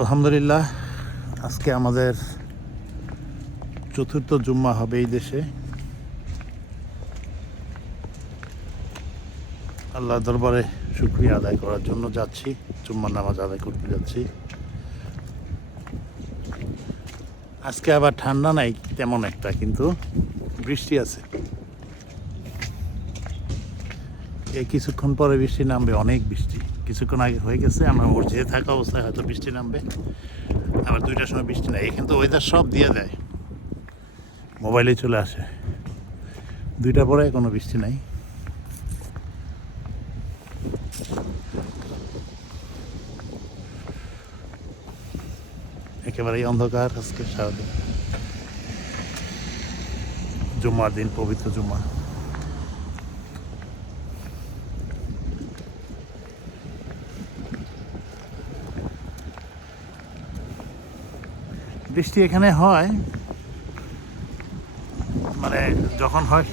আলহামদুলিল্লাহ, আজকে আমাদের চতুর্থ জুম্মা হবে এই দেশে। আল্লাহ দরবারে শুকরিয়া আদায় করার জন্য যাচ্ছি, জুম্মার নামাজ আদায় করতে যাচ্ছি। আজকে আবার ঠান্ডা নাই তেমন একটা, কিন্তু বৃষ্টি আছে। এই কিছুক্ষণ পরে বৃষ্টি নামবে, অনেক বৃষ্টি। কিছুক্ষণ আগে হয়ে গেছে, আমরা মসজিদে থাকা অবস্থায় হয়তো বৃষ্টি নামবে, আবার 2টার সময় বৃষ্টি নাই। এখানে তো ওয়েদার সব দিয়ে দেয়, মোবাইলে চলে আসে। 2টার পরে কোনো বৃষ্টি নাই। একেবারেই অন্ধকার আজকে সারাদিন, জুম্মার দিন, পবিত্র জুম্মা। বৃষ্টি এখানে হয়, মানে যখন হয়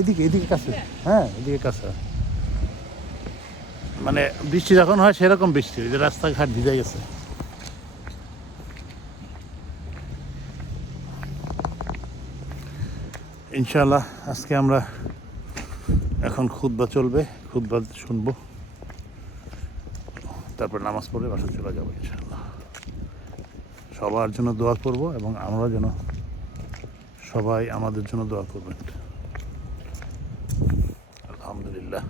এদিকে এদিকে কাছে, হ্যাঁ এদিকে কাছে, মানে বৃষ্টি যখন হয় সেরকম বৃষ্টি, ওই যে রাস্তাঘাট ভিজে গেছে। ইনশাআল্লাহ আজকে আমরা এখন খুতবা চলবে, খুতবা শুনবো, তারপর নামাজ পড়ে বাসা চলে যাবো ইনশাআল্লাহ। সবার জন্য দোয়া করব এবং আমরা যেন সবাই আমাদের জন্য দোয়া করবেন। আলহামদুলিল্লাহ।